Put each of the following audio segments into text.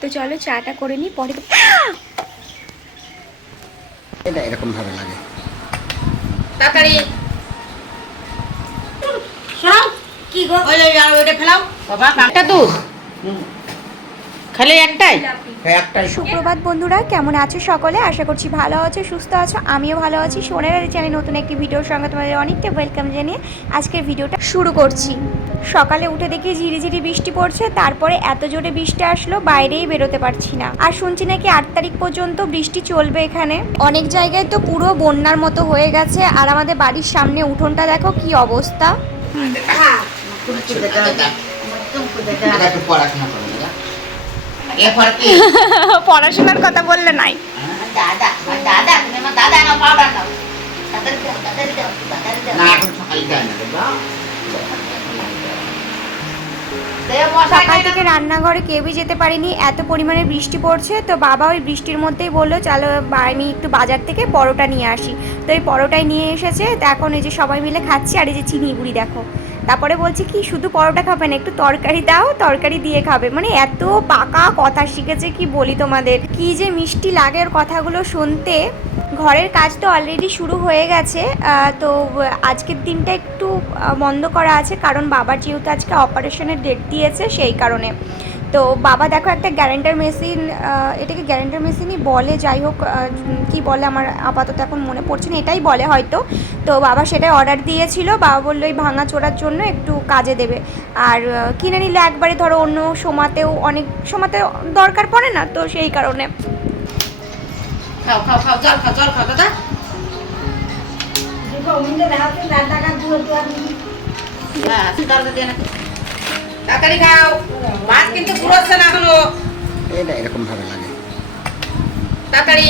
তো চলো চাটা করে নিই, পরে এটা এরকম ভাবে লাগে। তাড়াতাড়ি শোনাও কি গো, ওই আর ওইটা ফেলাও বাবা, কাঁটা দুধ খালি একটাই। সুপ্রভাত বন্ধুরা, কেমন আছো সকলে? আশা করছি ভালো আছো, সুস্থ আছো। আমিও ভালো আছি। সোনার চ্যানেলে নতুন একটি ভিডিওর সঙ্গে তোমাদের অনেকটা ওয়েলকাম জানিয়ে আজকের ভিডিওটা শুরু করছি। সকালে উঠে দেখি ঝিরিঝিরি বৃষ্টি পড়ছে, তারপরে এত জোরে বৃষ্টি আসলো বাইরেই বেরোতে পারছি না। আর শুনছি নাকি 8 তারিখ পর্যন্ত বৃষ্টি চলবে এখানে। অনেক জায়গায় তো পুরো বন্যার মতো হয়ে গেছে। আর আমাদের বাড়ির সামনে উঠোনটা দেখো কি অবস্থা। পড়াশোনার কথা বললে নাই। সকাল থেকে রান্নাঘরে কেউই যেতে পারিনি, এত পরিমাণে বৃষ্টি পড়ছে। তো বাবা ওই বৃষ্টির মধ্যেই বললো চলো আমি একটু বাজার থেকে পরোটা নিয়ে আসি। তো এই পরোটাই নিয়ে এসেছে। তো এখন এই যে সবাই মিলে খাচ্ছি। আর এই যে চিনি বুড়ি দেখো, তারপরে বলছি কি শুধু পরোটা খাবে না, একটু তরকারি দাও, তরকারি দিয়ে খাবে। মানে এত পাকা কথা শিখেছে কি বলি তোমাদের, কি যে মিষ্টি লাগে ওর কথাগুলো শুনতে। ঘরের কাজ তো অলরেডি শুরু হয়ে গেছে। তো আজকের দিনটা একটু বন্ধ করা আছে, কারণ বাবার যেহেতু আজকে অপারেশনের ডেট দিয়েছে সেই কারণে। তো বাবা দেখো একটা গ্যারেন্টার মেশিন, এটাকে গ্যারেন্টার মেশিনই বলে, যাই হোক কি বলে আমার আপাতত এখন মনে পড়ছে না, এটাই বলে হয়তো। তো বাবা সেটাই অর্ডার দিয়েছিল। বাবা বললো এই ভাঙা চোরার জন্য একটু কাজে দেবে। আর কিনে নিলে একবারে ধরো অন্য সময়তেও অনেক সময়তে দরকার পড়ে না, তো সেই কারণে। খাও খাও খাও, জল খাও, জল খাও দাদা। তাড়াতাড়ি খাও, ভাত কিন্তু পুরোচ্ছে না এখনো। এটা এরকম ভাবে লাগে। তাড়াতাড়ি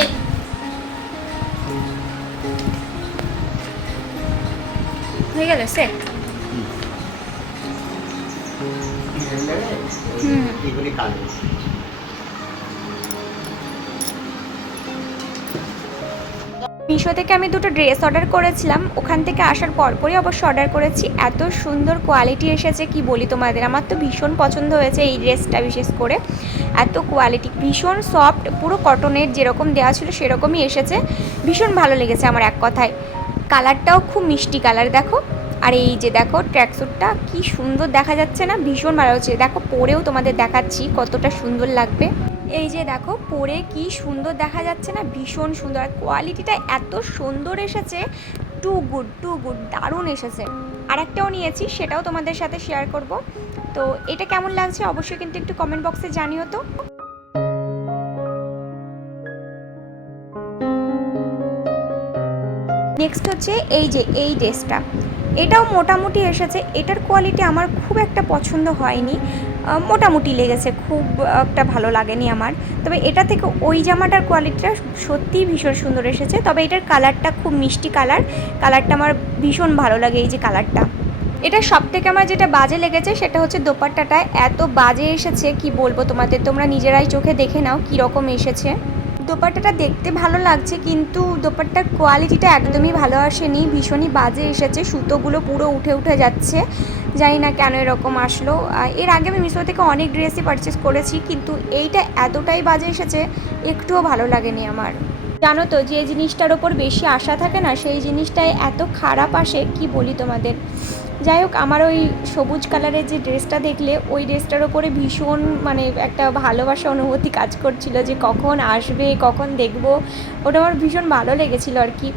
হয়ে গেল সেট। মিশো থেকে আমি দুটো ড্রেস অর্ডার করেছিলাম, ওখান থেকে আসার পরপরই অবশ্য অর্ডার করেছি। এত সুন্দর কোয়ালিটি এসেছে কি বলি তোমাদের, আমার তো ভীষণ পছন্দ হয়েছে এই ড্রেসটা। বিশেষ করে এত কোয়ালিটি, ভীষণ সফট, পুরো কটনের যেরকম দেওয়া ছিল সেরকমই এসেছে। ভীষণ ভালো লেগেছে আমার এক কথায়। কালারটাও খুব মিষ্টি কালার দেখো। আর এই যে দেখো ট্র্যাকস্যুটটা কি সুন্দর দেখা যাচ্ছে না, ভীষণ ভালো হচ্ছে। দেখো পরেও তোমাদের দেখাচ্ছি কতটা সুন্দর লাগবে। এই যে দেখো পরে কি সুন্দর দেখা যাচ্ছে না, ভীষণ সুন্দর। আর কোয়ালিটিটা এত সুন্দর এসেছে, টু গুড, দারুণ এসেছে। আর একটাও নিয়েছি, সেটাও তোমাদের সাথে শেয়ার করব। তো এটা কেমন লাগছে অবশ্যই কিন্তু একটু কমেন্ট বক্সে জানিও তো। নেক্সট হচ্ছে এই যে এই ড্রেসটা, এটাও মোটামুটি এসেছে। এটার কোয়ালিটি আমার খুব একটা পছন্দ হয়নি, মোটামুটি লেগেছে, খুব একটা ভালো লাগেনি আমার। তবে এটা থেকে ওই জামাটার কোয়ালিটিটা সত্যিই ভীষণ সুন্দর এসেছে। তবে এটার কালারটা খুব মিষ্টি কালার, কালারটা আমার ভীষণ ভালো লাগে, এই যে কালারটা। এটা সব থেকে আমার যেটা বাজে লেগেছে সেটা হচ্ছে দোপাট্টাটা এত বাজে এসেছে কি বলবো তোমাদের, তোমরা নিজেরাই চোখে দেখে নাও কীরকম এসেছে। দোপাট্টাটা দেখতে ভালো লাগছে কিন্তু দোপাট্টার কোয়ালিটিটা একদমই ভালো আসেনি, ভীষণই বাজে এসেছে। সুতোগুলো পুরো উঠে উঠে যাচ্ছে, জানি না কেন এরকম আসলো। এর আগে আমি মিশো থেকে অনেক ড্রেসই পারচেস করেছি, কিন্তু এইটা এতটাই বাজে এসেছে, একটুও ভালো লাগেনি আমার। জানো তো যে জিনিসটার ওপর বেশি আশা থাকে না, সেই জিনিসটাই এত খারাপ আসে কি বলি তোমাদের। যাই হোক, আমার ওই সবুজ কালারের যে ড্রেসটা দেখলে, ওই ড্রেসটার ওপরে ভীষণ মানে একটা ভালোবাসা অনুভূতি কাজ করছিল, যে কখন আসবে কখন দেখবো, ওটা আমার ভীষণ ভালো লেগেছিলো আর কি।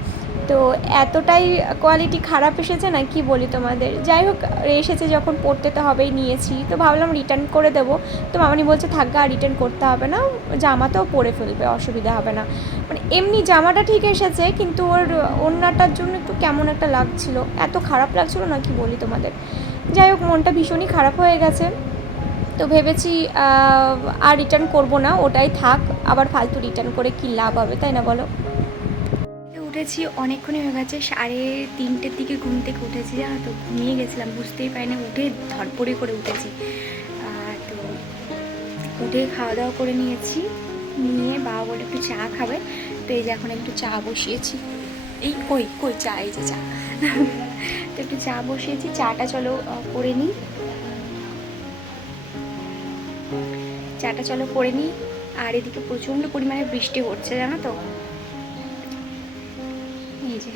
তো এতটাই কোয়ালিটি খারাপ এসেছে না কি বলি তোমাদের। যাই হোক, এসেছে যখন পরতে তো হবেই, নিয়েছি তো ভাবলাম রিটার্ন করে দেবো। তো মামনি বলছে থাক আর রিটার্ন করতে হবে না, জামাতেও পরে ফেলবে, অসুবিধা হবে না। মানে এমনি জামাটা ঠিক এসেছে, কিন্তু ওর ওড়নাটার জন্য একটু কেমন একটা লাগছিল, এত খারাপ লাগছিল না কি বলি তোমাদের। যাই হোক, মনটা ভীষণই খারাপ হয়ে গেছে। তো ভেবেছি আর রিটার্ন করব না, ওটাই থাক। আবার ফালতু রিটার্ন করে কি লাভ হবে, তাই না বলো। উঠেছি অনেকক্ষণই হয়ে গেছে, 3:30 দিকে ঘুম থেকে উঠেছি। জানো তো ঘুমিয়ে গেছিলাম, বুঝতেই পারি না, উঠে ধরপড়ে করে উঠেছি। তো উঠে খাওয়া দাওয়া করে নিয়েছি, নিয়ে বাবা বলে একটু চা খাবে। তো এই যে এখন একটু চা বসিয়েছি, এই কই চা, এই যে চা। তো একটু চা বসিয়েছি, চাটা চলো করে নিই। চা চাটা চলো করে নিই। আর এদিকে প্রচণ্ড পরিমাণে বৃষ্টি হচ্ছে জানো তো, এই যে।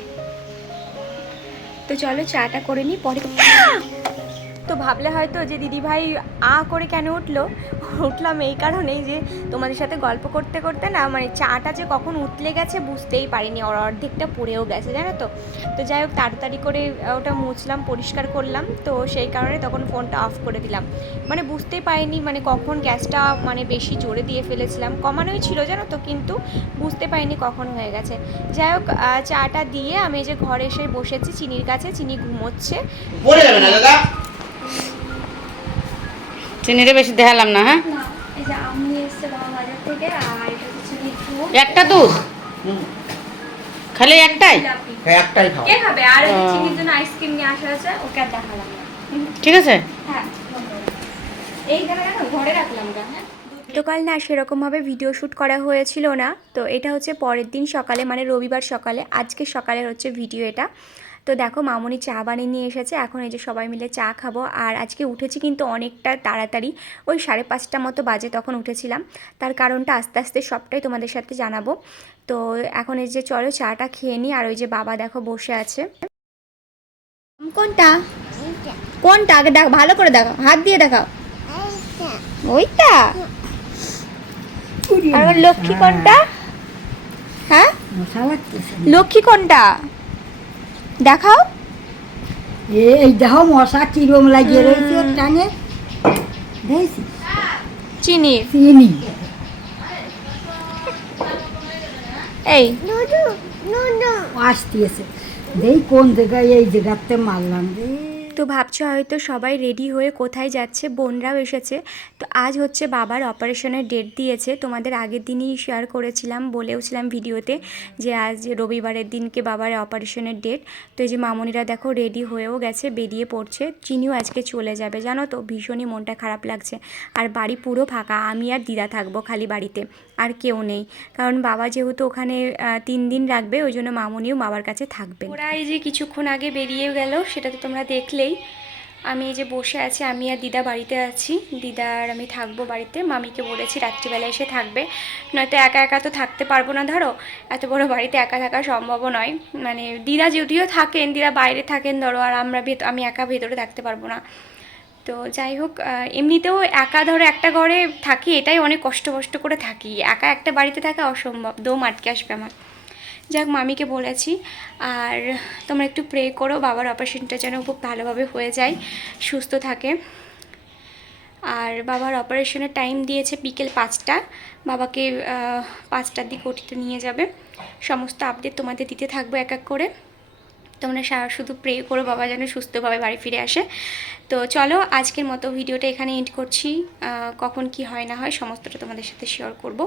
তো চলো চাটা করে নিই পরে। তো ভাবলে হয়তো যে দিদিভাই করে কেন উঠলাম এই কারণেই যে তোমাদের সাথে গল্প করতে করতে না মানে চাটা যে কখন উতলে গেছে বুঝতেই পারিনি, অর্ধেকটা পড়েও গেছে জানো তো। তো যাই হোক তাড়াতাড়ি করে ওটা মুছলাম, পরিষ্কার করলাম, তো সেই কারণে তখন ফোনটা অফ করে দিলাম। মানে বুঝতেই পারিনি মানে কখন গ্যাসটা মানে বেশি জোরে দিয়ে ফেলেছিলাম, কমানোই ছিল জানো তো, কিন্তু বুঝতে পারিনি কখন হয়ে গেছে। যাই হোক চাটা দিয়ে আমি যে ঘরে এসে বসেছি চিনির কাছে, চিনি ঘুমোচ্ছে। চিনিটা বেশি দেখালাম না। হ্যাঁ, এই যে আমি এসছে বাবা বাজার থেকে, আর এটা হচ্ছে চিনির দুধ। একটা দুধ খালি একটাই? হ্যাঁ একটাই খাও। কে খাবে? আর ওই যে চিনির জন্য আইসক্রিম নিয়ে আসা আছে, ওকে আর দেখালাম না। ঠিক আছে। হ্যাঁ, এইখানে কেন ঘরে রাখলাম না। হ্যাঁ, গতকাল না সেরকমভাবে ভিডিও শ্যুট করা হয়েছিল না, তো এটা হচ্ছে পরের দিন সকালে মানে রবিবার সকালে, আজকে সকালে হচ্ছে ভিডিও এটা। তো দেখো মামনি চা বানিয়ে নিয়ে এসেছে, এখন এই যে সবাই মিলে চা খাবো। আর আজকে উঠেছি কিন্তু অনেকটা তাড়াতাড়ি, ওই 5:30 মতো বাজে তখন উঠেছিলাম। তার কারণটা আস্তে আস্তে সবটাই তোমাদের সাথে জানাবো। তো এখন এই যে চলো চাটা খেয়ে নিই। আর ওই যে বাবা দেখো বসে আছে। কোনটা কোনটা আগে দেখ, ভালো করে দেখাও, হাত দিয়ে দেখাও। ওইটা? আর ওর লক্ষ্মী কোনটা? হ্যাঁ, লক্ষ্মী কোনটা দেখাও। এই দেখো মশা কিরম লাগিয়ে রয়েছে ওর টানে, দেখছি চিনি চিনি। এই আসতেছে, দেই কোন জায়গায়, এই জায়গাতে মারলাম রে। তো ভাবছো হয়তো সবাই রেডি হয়ে কোথায় যাচ্ছে, বোনরাও এসেছে। তো আজ হচ্ছে বাবার অপারেশনের ডেট দিয়েছে, তোমাদের আগের দিনই শেয়ার করেছিলাম, বলেওছিলাম ভিডিওতে যে আজ রবিবারের দিনকে বাবার অপারেশনের ডেট। তো এই যে মামনিরা দেখো রেডি হয়েও গেছে, বেরিয়ে পড়ছে। চিনিও আজকে চলে যাবে জানো তো, ভীষণই মনটা খারাপ লাগছে। আর বাড়ি পুরো ফাঁকা, আমি আর দিদা থাকবো খালি বাড়িতে, আর কেউ নেই। কারণ বাবা যেহেতু ওখানে 3 দিন রাখবে, ওই জন্য মামনিও বাবার কাছে থাকবে। ওরা এই যে কিছুক্ষণ আগে বেরিয়ে গেল, সেটা তো তোমরা দেখলেই। আমি এই যে বসে আছি, আমি আর দিদা বাড়িতে আছি, দিদা আর আমি থাকবো বাড়িতে। মামিকে বলেছি রাত্রিবেলা এসে থাকবে, নয়তো একা একা তো থাকতে পারবো না, ধরো এত বড় বাড়িতে একা থাকা সম্ভবও নয়। মানে দিদা যদিও থাকেন, দিদা বাইরে থাকেন ধরো, আর আমি একা ভেতরে থাকতে পারবো না। তো যাই হোক, এমনিতেও একা ধরো একটা ঘরে থাকি, এটাই অনেক কষ্ট করে থাকি, একা একটা বাড়িতে থাকা অসম্ভব, দম আটকে আসবে আমার। যাক মামিকে বলেছি। আর তোমরা একটু প্রে করো বাবার অপারেশনটা যেন খুব ভালোভাবে হয়ে যায়, সুস্থ থাকে। আর বাবার অপারেশনের টাইম দিয়েছে বিকেল 5টা, বাবাকে 5টার দিকে ওটিতে নিয়ে যাবে। সমস্ত আপডেট তোমাদের দিতে থাকবো এক এক করে। তোমরা শুধু প্রে করো বাবা যেন সুস্থভাবে বাড়ি ফিরে আসে। তো চলো আজকের মতো ভিডিওটা এখানে এন্ড করছি। কখন কি হয় না হয় সমস্তটা তোমাদের সাথে শেয়ার করব।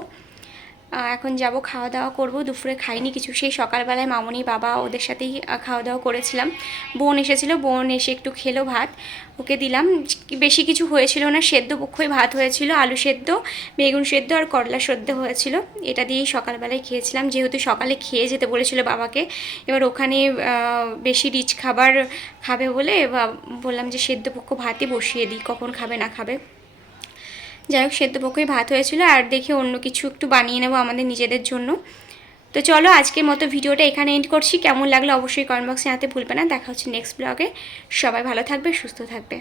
এখন যাব খাওয়া দাওয়া করব, দুপুরে খাইনি কিছু, সেই সকালবেলায় মামনি বাবা ওদের সাথেই খাওয়া দাওয়া করেছিলাম। বোন এসেছিলো, বোন এসে একটু খেলো ভাত, ওকে দিলাম। বেশি কিছু হয়েছিল না, সেদ্ধ পক্ষই ভাত হয়েছিল, আলু সেদ্ধ, বেগুন সেদ্ধ আর করলা সেদ্ধ হয়েছিল। এটা দিয়েই সকালবেলায় খেয়েছিলাম, যেহেতু সকালে খেয়ে যেতে বলেছিল বাবাকে। এবার ওখানে বেশি রিচ খাবার খাবে বলে বললাম যে সেদ্ধ পক্ষ ভাতই বসিয়ে দিই, কখন খাবে না খাবে। যাই হোক সেদ্ধ পক্ষই ভাত হয়েছিল, আর দেখে অন্য কিছু একটু বানিয়ে নেবো আমাদের নিজেদের জন্য। তো চলো আজকের মতো ভিডিওটা এখানে এন্ড করছি। কেমন লাগলো অবশ্যই কমেন্ট বক্সে জানাতে ভুলবে না। দেখা হচ্ছে নেক্সট ব্লগে। সবাই ভালো থাকবে, সুস্থ থাকবে।